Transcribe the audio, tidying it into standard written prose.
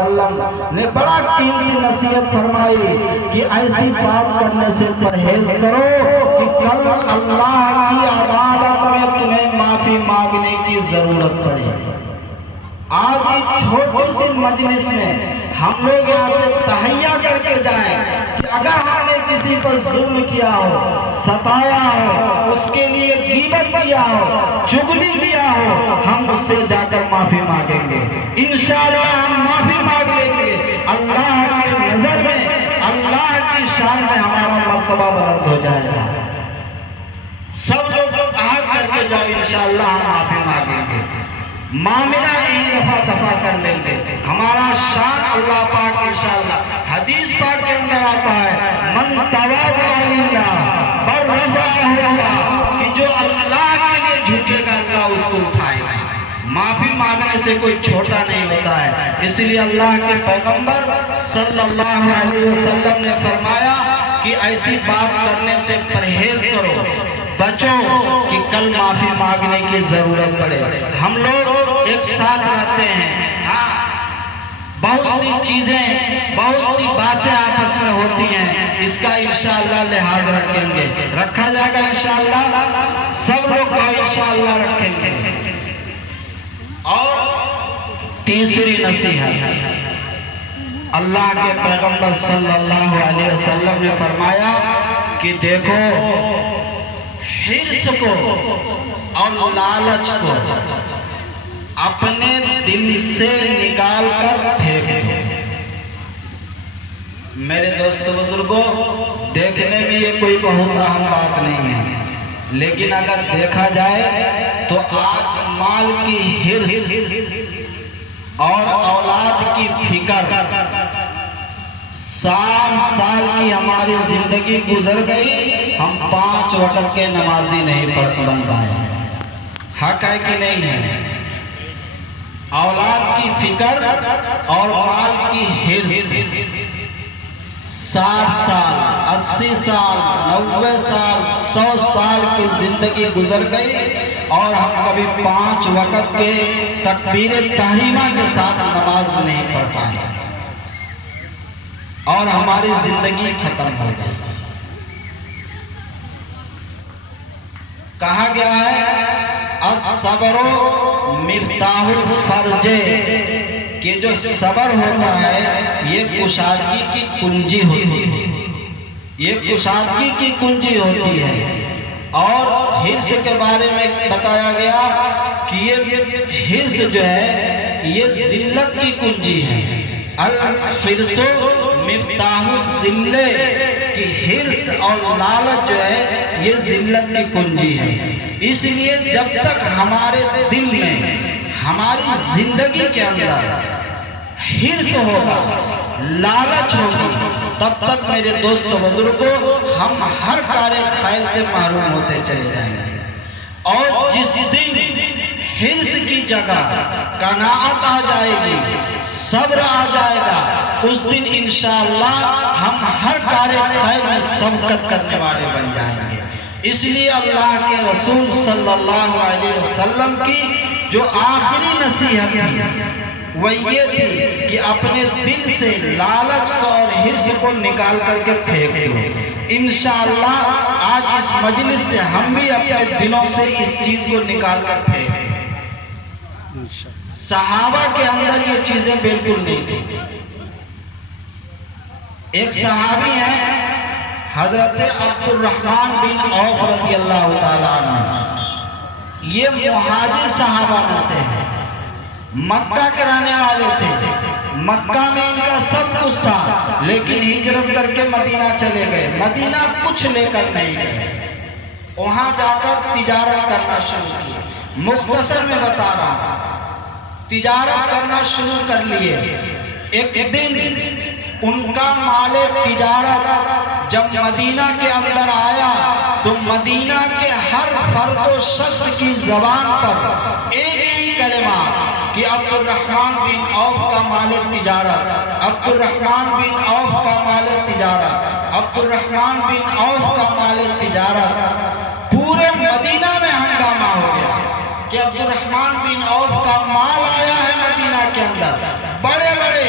وسلم نے بڑا قیمتی نصیحت فرمائی کہ ایسی بات کرنے سے پرہیز کرو کہ کل اللہ کی عدالت میں تمہیں معافی مانگنے کی ضرورت پڑے۔ آج ایک چھوٹی سی مجلس میں ہم لوگ یہاں سے تہیہ کر کے جائیں کہ اگر ہم نے کسی پر ظلم کیا ہو، ستایا ہو، اس کے لیے غیبت کیا ہو، چغلی کیا ہو، ہم اس سے جا کر معافی مانگیں گے۔ انشاءاللہ ہم معافی مانگ لیں گے، اللہ کی نظر میں، اللہ کی شان میں ہمارا مرتبہ بلند ہو جائے گا۔ سب لوگ عہد کر کے جاؤ، انشاءاللہ ہم معافی مانگیں گے، معاملہ یہی رفع دفع کر لیں گے، ہمارا شان اللہ پاک انشاءاللہ۔ حدیث پاک کے اندر آتا ہے من تواضع للہ برفعہ اللہ، کہ جو اللہ کے لیے جھکے گا اللہ اس کو اٹھائے گا۔ معافی مانگنے سے کوئی چھوٹا نہیں ہوتا ہے، اس لیے اللہ کے پیغمبر صلی اللہ علیہ وسلم نے فرمایا کہ ایسی بات کرنے سے پرہیز کرو، بچو کہ کل معافی مانگنے کی ضرورت پڑے۔ ہم لوگ ایک ساتھ رہتے ہیں، بہت سی چیزیں، بہت سی باتیں آپس میں ہوتی ہیں، اس کا انشاءاللہ لحاظ رکھیں گے، رکھا جائے گا انشاءاللہ، سب لوگ کو انشاءاللہ رکھیں گے۔ اور تیسری نصیحت، اللہ کے پیغمبر صلی اللہ علیہ وسلم نے فرمایا کہ دیکھو حرص کو اور لالچ کو اپنے دل سے نکال کر پھینک دو۔ میرے دوست بزرگوں، دیکھنے میں یہ کوئی بہت اہم بات نہیں ہے، لیکن اگر دیکھا جائے تو آج مال کی حرص اور اولاد کی فکر، سال کی ہماری زندگی گزر گئی، ہم 5 وقت کے نمازی نہیں بن پائے۔ حق ہے کہ نہیں ہے؟ اولاد کی فکر اور مال کی حرص، 60 سال، 80 سال، 90 سال، 100 سال کی زندگی گزر گئی اور ہم کبھی 5 وقت کے تکبیر تحریمہ کے ساتھ نماز نہیں پڑھ پائے اور ہماری زندگی ختم ہو گئی۔ کہا گیا ہے الصبر مفتاح الفرج، کہ جو صبر ہوتا ہے یہ کشادگی کی کنجی ہوتی ہے، یہ کشادگی کی کنجی ہوتی ہے۔ اور حرص کے بارے میں بتایا گیا کہ یہ حرص جو ہے یہ ذلت کی کنجی ہے۔ الحرص مفتاح الذل، کہ حرص اور لالچ جو ہے یہ ذلت کی کنجی ہے۔ اس لیے جب تک ہمارے دل میں، ہماری زندگی کے اندر حرص ہوگا، لالچ ہوگی، تب تک میرے دوست و بزرگوں ہم ہر کار خیر سے محروم ہوتے چلے جائیں گے۔ اور جس دن حرص کی جگہ قناعت آ جائے گی، صبر آ جائے گا، اس دن انشاءاللہ ہم ہر کار خیر میں سبقت کرنے والے بن جائیں گے۔ اس لیے اللہ کے رسول صلی اللہ علیہ وسلم کی جو آخری نصیحت تھی وہ یہ تھی کہ اپنے دل سے لالچ کو اور حرص کو نکال کر کے پھینک دو۔ انشاءاللہ آج اس مجلس سے ہم بھی اپنے دلوں سے اس چیز کو نکال کر پھینک دیں۔ صحابہ کے اندر یہ چیزیں بالکل نہیں تھی۔ ایک صحابی ہیں حضرت عبد الرحمن بن عوف رضی اللہ تعالیٰ عنہ، یہ مہاجر صحابہ میں سے ہیں، مکہ کے رہنے والے تھے، مکہ میں ان کا سب کچھ تھا، لیکن ہجرت کر کے مدینہ چلے گئے، مدینہ کچھ لے کر نہیں گئے، وہاں جا کر تجارت کرنا شروع کی۔ مختصر میں بتا رہا ہوں، تجارت کرنا شروع کر لیے۔ ایک دن ان کا مال تجارت جب مدینہ کے اندر آیا تو مدینہ کے ہر فرد و شخص کی زبان پر ایک ہی کلمہ کہ عبد الرحمن بن عوف کا مال تجارت، عبد الرحمن بن عوف کا مال تجارت، عبد الرحمن بن عوف کا مال تجارت۔ پورے مدینہ میں ہنگامہ ہو گیا کہ عبد الرحمن بن عوف کا مال آیا ہے مدینہ کے اندر، بڑے بڑے